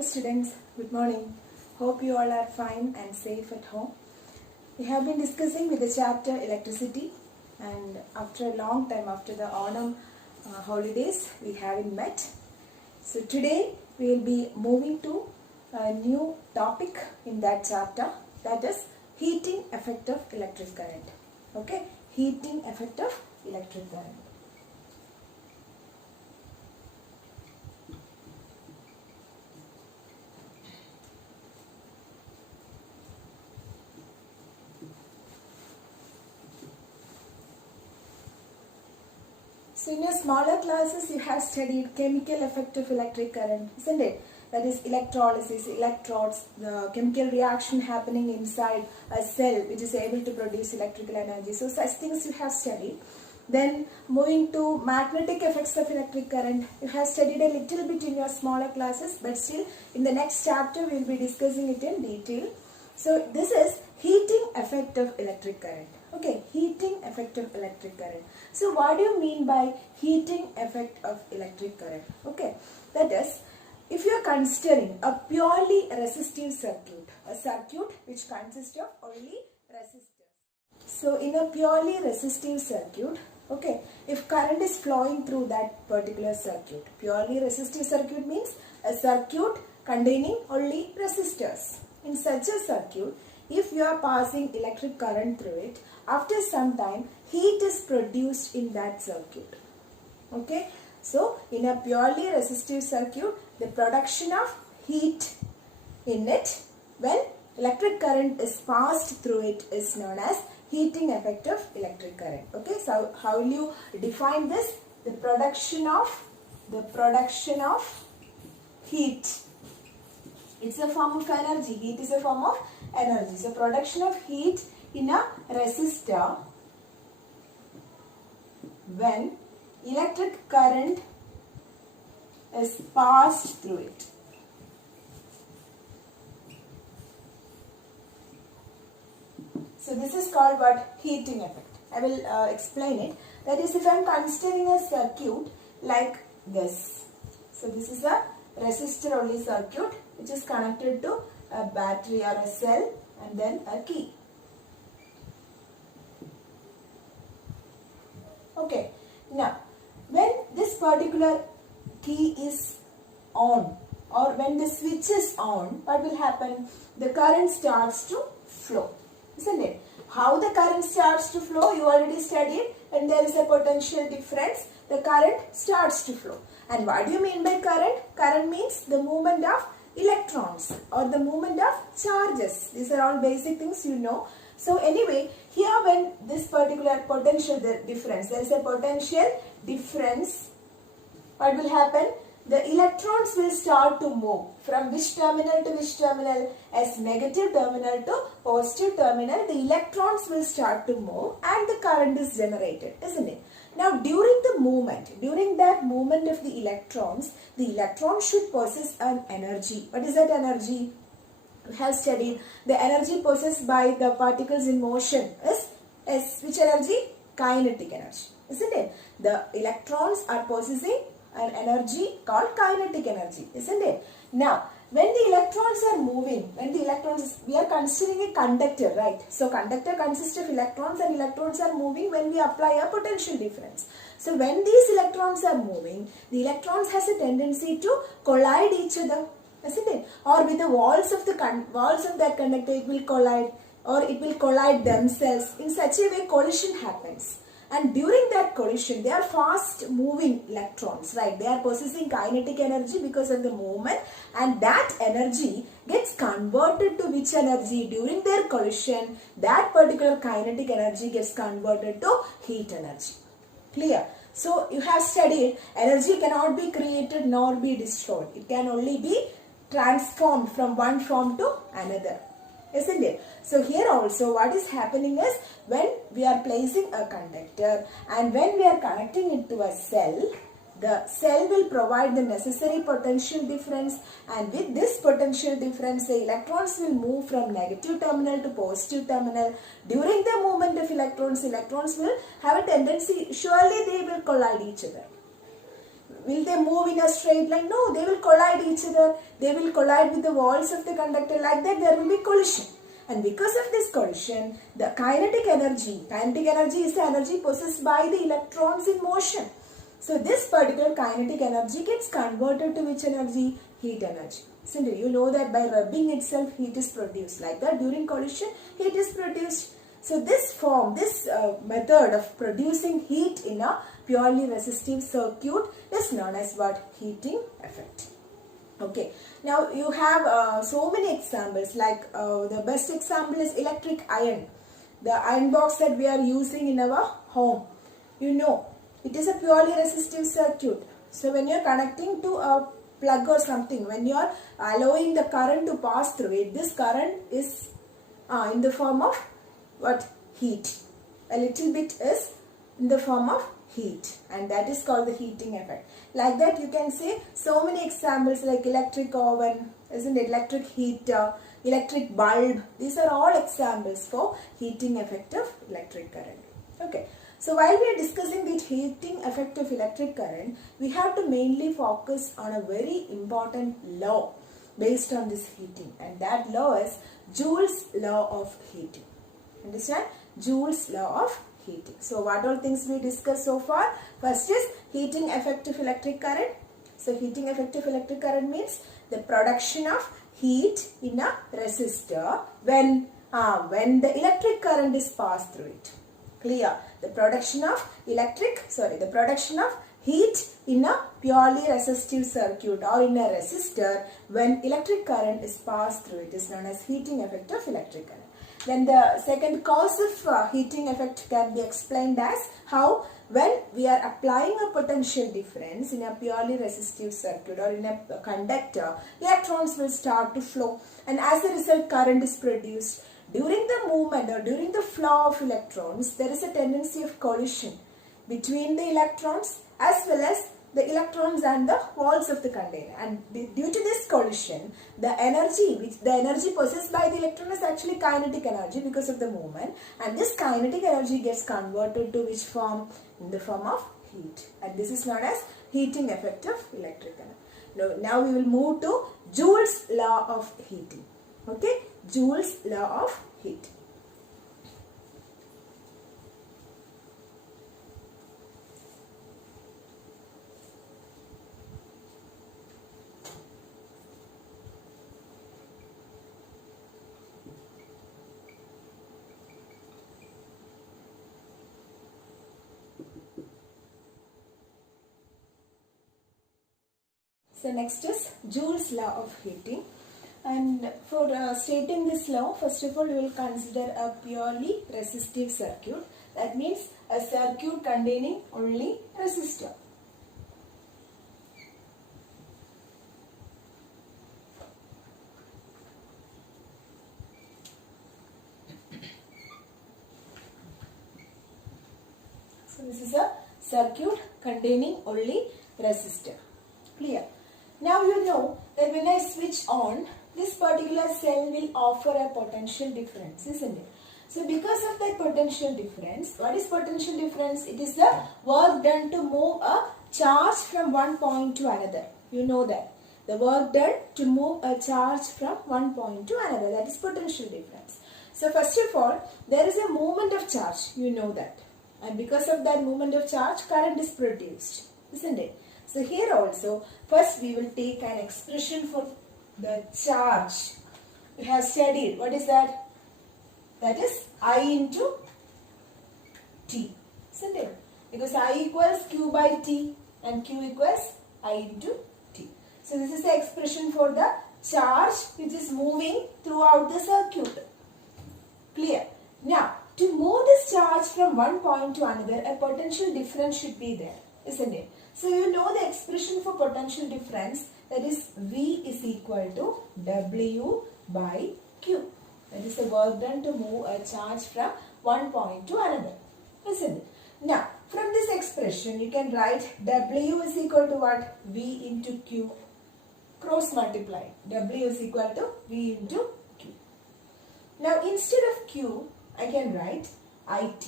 Hello students, good morning. Hope you all are fine and safe at home. We have been discussing with the chapter electricity, and after a long time, after the autumn holidays, we haven't met. So today we will be moving to a new topic in that chapter, that is heating effect of electric current. Okay, heating effect of electric current. So in your smaller classes, you have studied chemical effect of electric current, isn't it? That is electrolysis, electrodes, the chemical reaction happening inside a cell which is able to produce electrical energy. So such things you have studied. Then moving to magnetic effects of electric current, you have studied a little bit in your smaller classes, but still in the next chapter we will be discussing it in detail. So this is heating effect of electric current. Okay, heating effect of electric current. So what do you mean by heating effect of electric current? Okay, that is, if you are considering a purely resistive circuit, a circuit which consists of only resistors. So in a purely resistive circuit, okay, if current is flowing through that particular circuit, purely resistive circuit means a circuit containing only resistors. In such a circuit, if you are passing electric current through it, after some time heat is produced in that circuit. Okay, so in a purely resistive circuit, the production of heat in it when electric current is passed through it is known as heating effect of electric current. Okay, so how will you define this? The production of heat. It's a form of energy. Heat is a form of energy. So production of heat in a resistor when electric current is passed through it. So this is called what? Heating effect. I will explain it. That is, if I am considering a circuit like this. So this is a resistor only circuit which is connected to a battery or a cell and then a key. Okay, now when this particular key is on or when the switch is on, what will happen? The current starts to flow, isn't it? How the current starts to flow, you already studied. When there is a potential difference, the current starts to flow. And what do you mean by current? Current means the movement of electrons or the movement of charges. These are all basic things you know. So anyway, here when this particular potential difference, there is a potential difference, what will happen? The electrons will start to move from which terminal to which terminal? As negative terminal to positive terminal, the electrons will start to move and the current is generated, isn't it? Now during that movement of the electrons should possess an energy. What is that energy? We have studied the energy possessed by the particles in motion is which energy? Kinetic energy, isn't it? The electrons are possessing an energy called kinetic energy, isn't it? Now, when the electrons are moving, we are considering a conductor, right? So, conductor consists of electrons and electrons are moving when we apply a potential difference. So, when these electrons are moving, the electrons has a tendency to collide each other, isn't it? Or with the walls of that conductor, it will collide or it will collide themselves. In such a way, collision happens. And during that collision, they are fast moving electrons, right? They are possessing kinetic energy because of the movement, and that energy gets converted to which energy? During their collision, that particular kinetic energy gets converted to heat energy. Clear? So you have studied energy cannot be created nor be destroyed. It can only be transformed from one form to another, isn't it? So here also what is happening is when we are placing a conductor and when we are connecting it to a cell, the cell will provide the necessary potential difference, and with this potential difference the electrons will move from negative terminal to positive terminal. During the movement of electrons will have a tendency, surely they will collide each other. will they move in a straight line? No, they will collide each other. They will collide with the walls of the conductor. Like that, there will be collision. And because of this collision, the kinetic energy is the energy possessed by the electrons in motion. So this particular kinetic energy gets converted to which energy? Heat energy. So you know that by rubbing itself, heat is produced. Like that, during collision, heat is produced. So this method of producing heat in a purely resistive circuit is known as what? Heating effect. Okay. Now you have so many examples, like the best example is electric iron. The iron box that we are using in our home. You know, it is a purely resistive circuit. So when you are connecting to a plug or something, when you are allowing the current to pass through it, this current is in the form of what? Heat. A little bit is in the form of heat, and that is called the heating effect. Like that, you can say so many examples like electric oven, isn't it? Electric heater, electric bulb. These are all examples for heating effect of electric current. Okay. So while we are discussing the heating effect of electric current, we have to mainly focus on a very important law based on this heating, and that law is Joule's law of heating. Understand? Joule's law of heating. So what all things we discussed so far? First is heating effect of electric current. So heating effect of electric current means the production of heat in a resistor when the electric current is passed through it. Clear? The production of heat in a purely resistive circuit or in a resistor when electric current is passed through it is known as heating effect of electric current. Then the second cause of heating effect can be explained as how when we are applying a potential difference in a purely resistive circuit or in a conductor, electrons will start to flow, and as a result current is produced. During the movement or during the flow of electrons, there is a tendency of collision between the electrons as well as the electrons and the walls of the container, and due to this collision, the energy possessed by the electron is actually kinetic energy because of the movement, and this kinetic energy gets converted to which form? In the form of heat, and this is known as heating effect of electric current. Now we will move to Joule's law of heating. Okay, Joule's law of heating. So next is Joule's law of heating, and for stating this law, first of all we will consider a purely resistive circuit. That means a circuit containing only resistor. So this is a circuit containing only resistor. Clear? Now you know that when I switch on, this particular cell will offer a potential difference, isn't it? So because of that potential difference, what is potential difference? It is the work done to move a charge from one point to another. You know that. The work done to move a charge from one point to another. That is potential difference. So first of all, there is a movement of charge. You know that. And because of that movement of charge, current is produced, isn't it? So here also, first we will take an expression for the charge. We have studied. What is that? That is I into T, isn't it? Because I equals Q by T and Q equals I into T. So this is the expression for the charge which is moving throughout the circuit. Clear? Now, to move this charge from one point to another, a potential difference should be there, isn't it? So you know the expression for potential difference, that is V is equal to W by Q. That is the work done to move a charge from one point to another, isn't it? Now, from this expression, you can write W is equal to what? V into Q. Cross multiply. W is equal to V into Q. Now, instead of Q, I can write IT,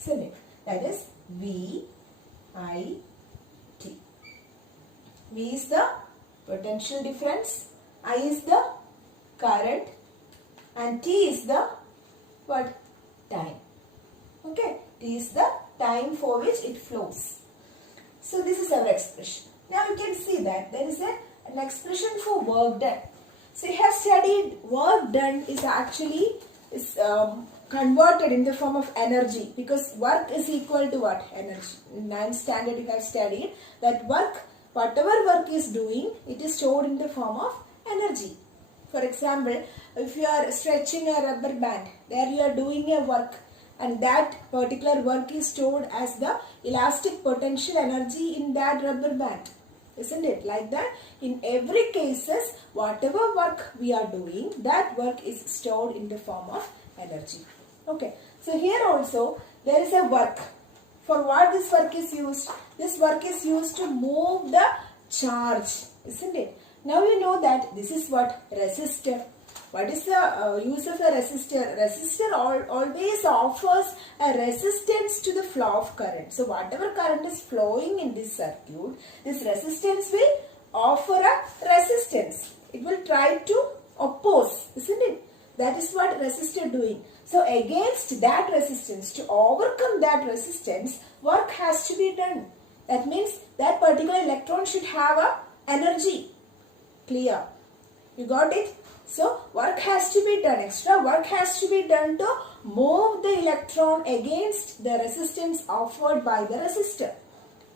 isn't it? That is V, I, T. V is the potential difference, I is the current, and T is the what? Time. Okay, T is the time for which it flows. So this is our expression. Now you can see that there is an expression for work done. So you have studied work done is actually converted in the form of energy, because work is equal to what? Energy. In 9th standard you have studied that work, whatever work is doing, it is stored in the form of energy. For example, if you are stretching a rubber band, there you are doing a work, and that particular work is stored as the elastic potential energy in that rubber band. Isn't it like that? In every cases, whatever work we are doing, that work is stored in the form of energy. Okay. So here also there is a work. For what this work is used? This work is used to move the charge. Isn't it? Now you know that this is what? Resistor. What is the use of a resistor? Resistor always offers a resistance to the flow of current. So whatever current is flowing in this circuit, this resistance will offer a resistance. It will try to oppose, isn't it? That is what resistor doing. So against that resistance, to overcome that resistance, work has to be done. That means that particular electron should have a energy. Clear? You got it? So work has to be done, extra work has to be done to move the electron against the resistance offered by the resistor.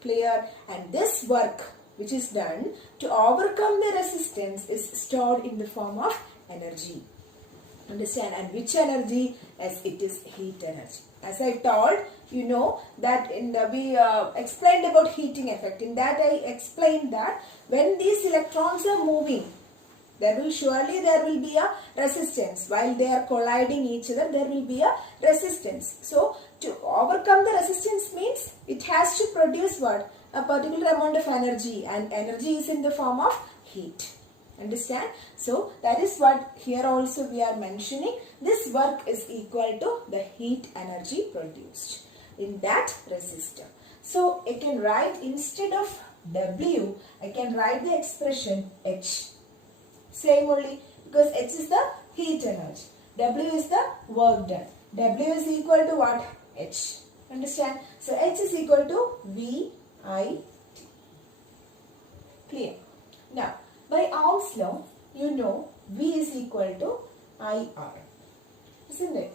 Clear? And this work which is done to overcome the resistance is stored in the form of energy. Understand? And which energy? As it is heat energy. As I told, you know that we explained about heating effect. In that I explained that when these electrons are moving, there will be a resistance. While they are colliding each other, there will be a resistance. So to overcome the resistance means it has to produce what? A particular amount of energy, and energy is in the form of heat. Understand? So that is what here also we are mentioning. This work is equal to the heat energy produced in that resistor. So I can write, instead of W, I can write the expression H. Same only, because H is the heat energy. W is the work done. W is equal to what? H. Understand? So H is equal to VIT. Clear? Now, by Ohm's law, you know V is equal to IR. Isn't it?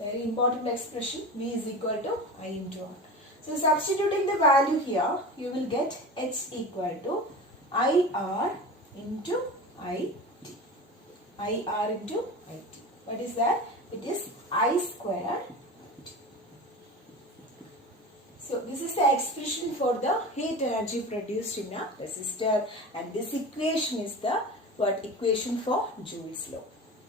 Very important expression. V is equal to I into R. So substituting the value here, you will get H equal to IR into IT. IR into IT. What is that? It is I square. So this is the expression for the heat energy produced in a resistor, and this equation is the what? Equation for Joule's law.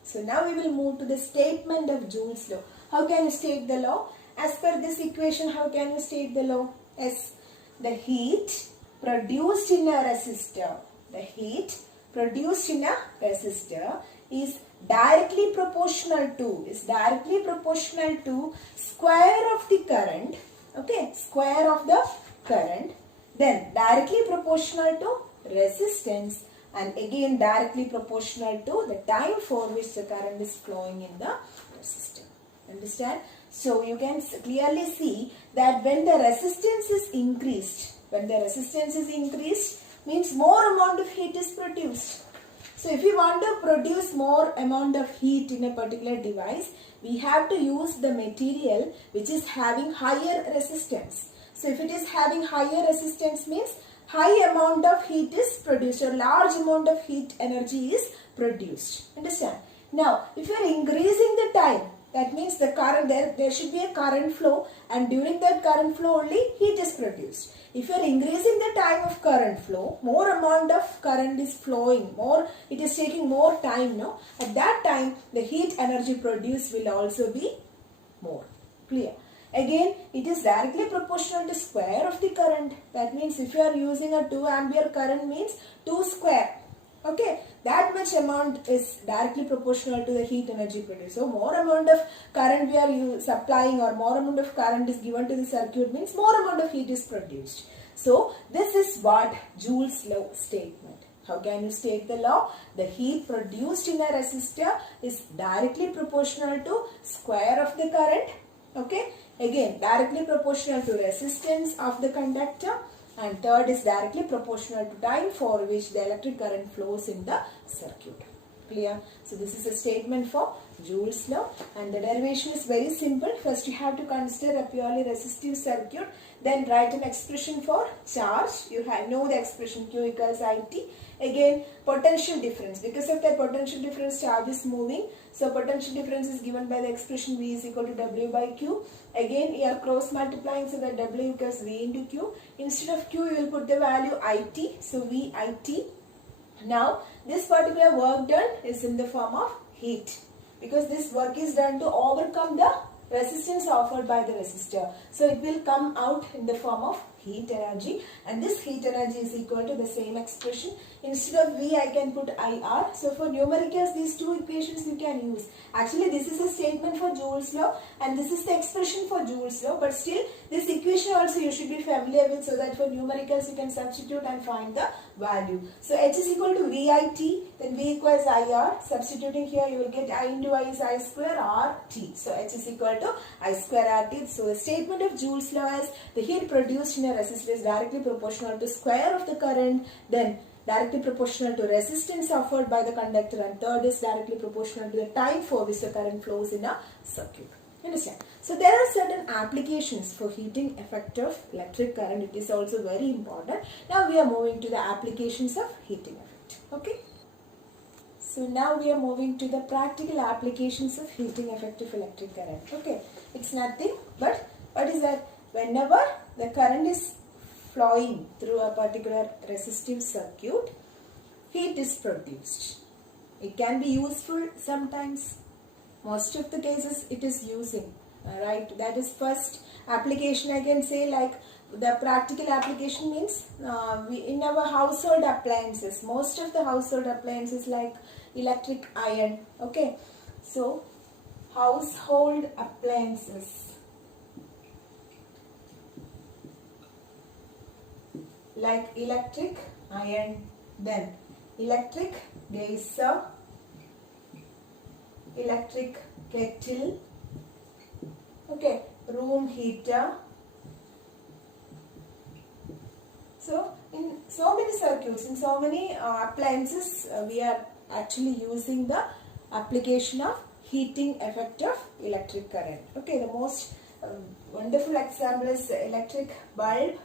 So now we will move to the statement of Joule's law. How can you state the law? As per this equation, how can you state the law? As the heat produced in a resistor, the heat produced in a resistor is directly proportional to square of the current. Okay, square of the current, then directly proportional to resistance, and again directly proportional to the time for which the current is flowing in the resistor. Understand? So you can clearly see that when the resistance is increased, means more amount of heat is produced. So if you want to produce more amount of heat in a particular device, we have to use the material which is having higher resistance. So if it is having higher resistance means high amount of heat is produced, or large amount of heat energy is produced. Understand? Now if you are increasing the time, that means the current, there should be a current flow, and during that current flow only heat is produced. If you are increasing the time of current flow, more amount of current is flowing, it is taking more time, no? At that time, the heat energy produced will also be more. Clear? Again, it is directly proportional to square of the current. That means if you are using a 2 ampere current means 2 square. Okay, that much amount is directly proportional to the heat energy produced. So more amount of current we are supplying, or more amount of current is given to the circuit means more amount of heat is produced. So this is what Joule's law statement. How can you state the law? The heat produced in a resistor is directly proportional to square of the current. Okay. Again, directly proportional to resistance of the conductor. And third is directly proportional to time for which the electric current flows in the circuit. Clear? So this is a statement for Joule's law, and the derivation is very simple. First you have to consider a purely resistive circuit, then write an expression for charge. You know the expression Q equals IT. Again, potential difference. Because of that potential difference, charge is moving. So potential difference is given by the expression V is equal to W by Q. Again, you are cross multiplying, so that W equals V into Q. Instead of Q, you will put the value IT. So V IT. Now, this particular work done is in the form of heat, because this work is done to overcome the resistance offered by the resistor. So, it will come out in the form of heat energy, and this heat energy is equal to the same expression. Instead of V, I can put IR. So, for numericals, these two equations you can use. Actually, this is a statement for Joule's law, and this is the expression for Joule's law, but still, this equation also you should be familiar with, so that for numericals you can substitute and find the value. So, H is equal to VIT, then V equals IR. Substituting here, you will get I into I is I square RT. So, H is equal to I square RT. So, the statement of Joule's law is the heat produced in a resistor is directly proportional to square of the current, then directly proportional to resistance offered by the conductor, and third is directly proportional to the time for which the current flows in a circuit. Understand? So there are certain applications for heating effect of electric current. It is also very important. Now we are moving to the applications of heating effect. Okay. So now we are moving to the practical applications of heating effect of electric current. Okay. It's nothing but what is that? Whenever the current is flowing through a particular resistive circuit, heat is produced. It can be useful sometimes. Most of the cases it is using. Right? That is first application I can say. Like the practical application means in our household appliances. Most of the household appliances like electric iron. Okay. So household appliances like electric iron, then electric geyser, electric kettle, okay, room heater. So in so many circuits, in so many appliances, we are actually using the application of heating effect of electric current. Okay, the most wonderful example is electric bulb,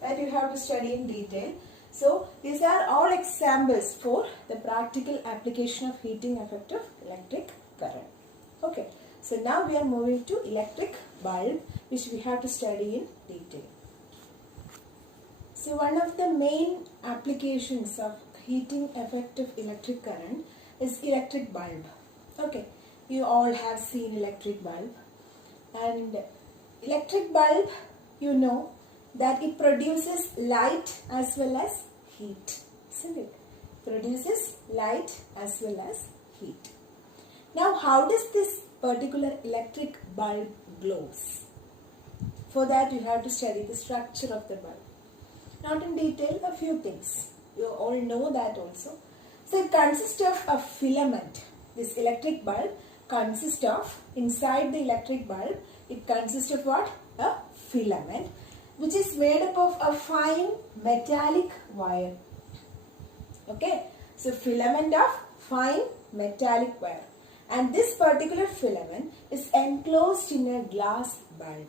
that you have to study in detail. So these are all examples for the practical application of heating effect of electric current. Okay. So now we are moving to electric bulb, which we have to study in detail. So one of the main applications of heating effect of electric current is electric bulb. Okay. You all have seen electric bulb, and electric bulb, you know that it produces light as well as heat, isn't it? Produces light as well as heat. Now, how does this particular electric bulb glows? For that, you have to study the structure of the bulb. Not in detail, a few things. You all know that also. So, it consists of a filament. This electric bulb consists of, inside the electric bulb, it consists of what? A filament, which is made up of a fine metallic wire. Okay. So, filament of fine metallic wire. And this particular filament is enclosed in a glass bulb.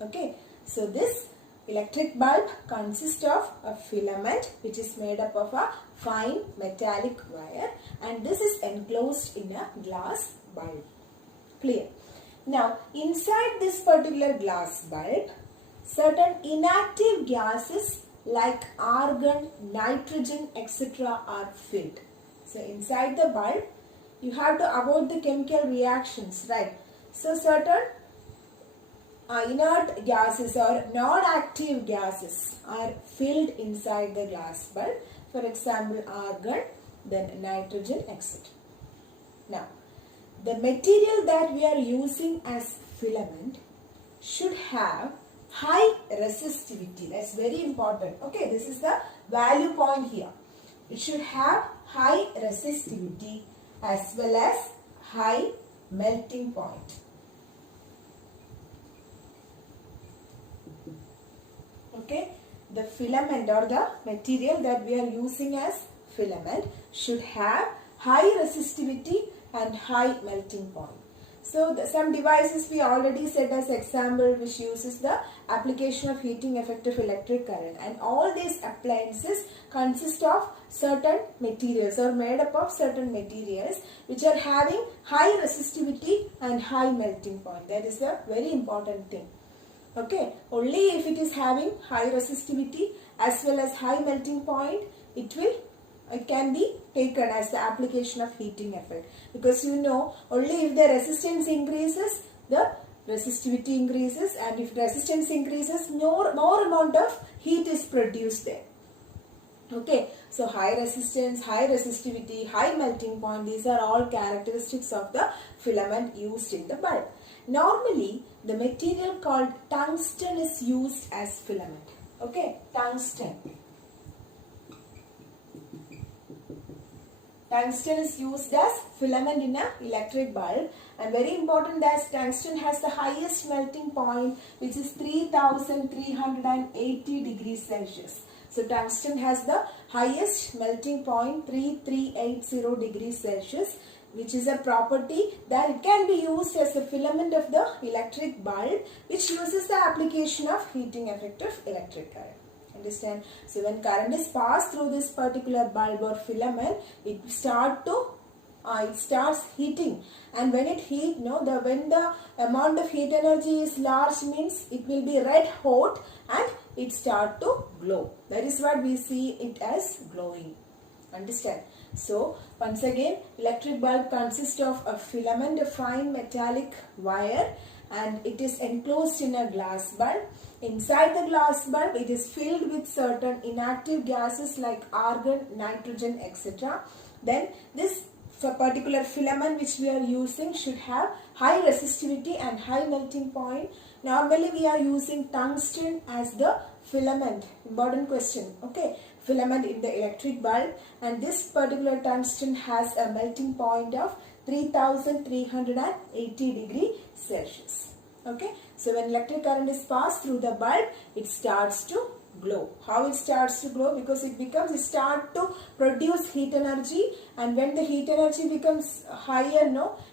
Okay. So, this electric bulb consists of a filament which is made up of a fine metallic wire, and this is enclosed in a glass bulb. Clear? Now, inside this particular glass bulb, certain inactive gases like argon, nitrogen, etc. are filled. So, inside the bulb, you have to avoid the chemical reactions, right? So, certain inert gases or non-active gases are filled inside the glass bulb. For example, argon, then nitrogen, etc. Now, the material that we are using as filament should have high resistivity. That's very important. Okay, this is the value point here. It should have high resistivity as well as high melting point. Okay, the filament or the material that we are using as filament should have high resistivity and high melting point. So some devices we already said as example which uses the application of heating effect of electric current, and all these appliances consist of certain materials or made up of certain materials which are having high resistivity and high melting point. That is a very important thing. Okay, only if it is having high resistivity as well as high melting point, it can be taken as the application of heating effect, because you know only if the resistance increases, the resistivity increases, and if resistance increases, more amount of heat is produced there. Okay, so high resistance, high resistivity, high melting point, these are all characteristics of the filament used in the bulb. Normally, the material called tungsten is used as filament. Okay, tungsten. Tungsten is used as filament in an electric bulb, and very important that tungsten has the highest melting point, which is 3380 degrees Celsius. So tungsten has the highest melting point 3380 degrees Celsius, which is a property that it can be used as a filament of the electric bulb, which uses the application of heating effect of electric current. Understand? So when current is passed through this particular bulb or filament, it starts heating, and when it heat, when the amount of heat energy is large, means it will be red hot and it start to glow. That is what we see it as glowing. Understand? So once again, electric bulb consists of a filament, a fine metallic wire, and it is enclosed in a glass bulb. Inside the glass bulb, it is filled with certain inactive gases like argon, nitrogen, etc. Then this particular filament which we are using should have high resistivity and high melting point. Normally we are using tungsten as the filament. Important question. Okay, filament in the electric bulb, and this particular tungsten has a melting point of 3380 degrees Celsius. Okay, so when electric current is passed through the bulb, it starts to glow. How it starts to glow? Because it start to produce heat energy, and when the heat energy becomes higher,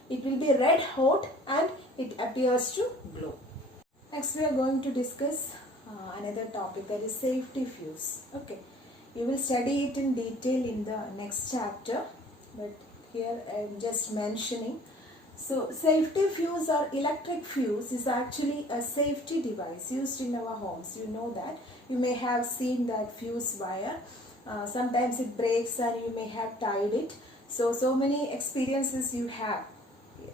it will be red hot and it appears to glow. Next we are going to discuss another topic, that is safety fuse. Okay, you will study it in detail in the next chapter, but here I am just mentioning. So safety fuse or electric fuse is actually a safety device used in our homes. You know that. You may have seen that fuse wire. Sometimes it breaks and you may have tied it. So many experiences you have,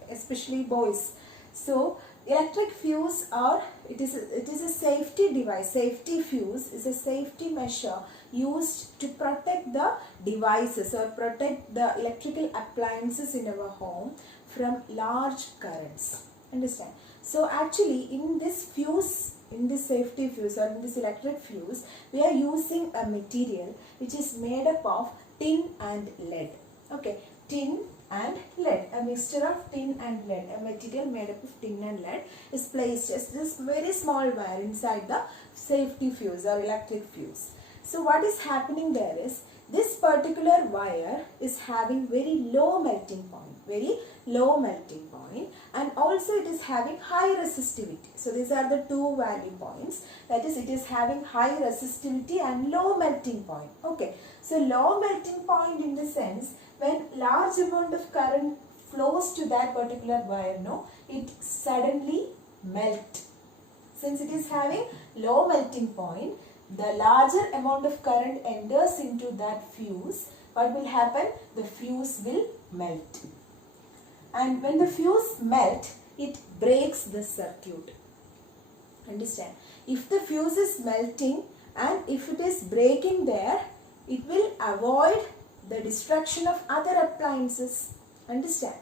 especially boys. So electric fuse, or it is a safety device. Safety fuse is a safety measure used to protect the devices or protect the electrical appliances in our home from large currents. Understand? So actually in this fuse, in this safety fuse or in this electric fuse, we are using a material which is made up of tin and lead. Okay, tin and lead, a mixture of tin and lead, a material made up of tin and lead is placed as this very small wire inside the safety fuse or electric fuse. So what is happening there is, this particular wire is having very low melting point, and also it is having high resistivity. So these are the two value points, that is, it is having high resistivity and low melting point. Okay, so low melting point in the sense, when large amount of current flows to that particular wire, it suddenly melt. Since it is having low melting point, the larger amount of current enters into that fuse. What will happen? The fuse will melt. And when the fuse melts, it breaks the circuit. Understand? If the fuse is melting and if it is breaking there, it will avoid the destruction of other appliances. Understand?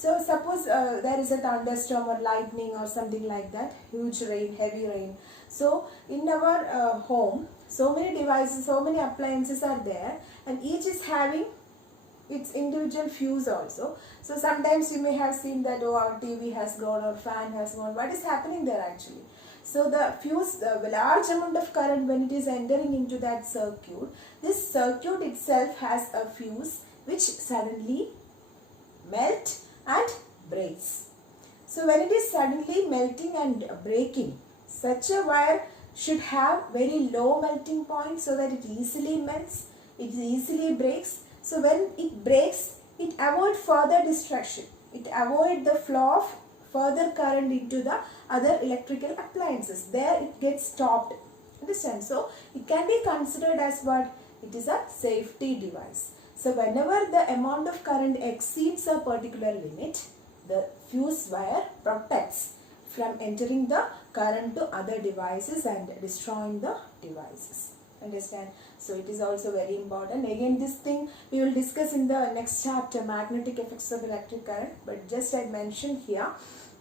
So suppose there is a thunderstorm or lightning or something like that, huge rain, heavy rain. So in our home, so many devices, so many appliances are there, and each is having its individual fuse also. So sometimes you may have seen that, oh, our TV has gone or fan has gone. What is happening there actually? So the fuse, the large amount of current, when it is entering into that circuit, this circuit itself has a fuse which suddenly melt and breaks. So when it is suddenly melting and breaking, such a wire should have very low melting point so that it easily melts, it easily breaks. So when it breaks, it avoids further destruction. It avoids the flow of further current into the other electrical appliances. There it gets stopped. Understand? So it can be considered as what? It is a safety device. So whenever the amount of current exceeds a particular limit, the fuse wire protects from entering the current to other devices and destroying the devices. Understand? So it is also very important. Again, this thing we will discuss in the next chapter, magnetic effects of electric current. But just I mentioned here,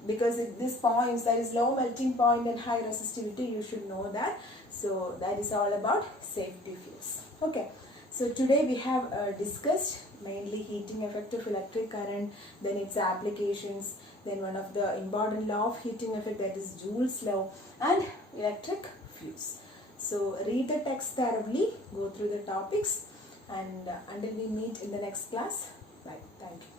because at this points there is low melting point and high resistivity, you should know that. So that is all about safety fuse. Okay. So today we have discussed mainly heating effect of electric current, then its applications, then one of the important law of heating effect, that is Joule's law, and electric fuse. So read the text thoroughly, go through the topics, and until we meet in the next class, bye. Thank you.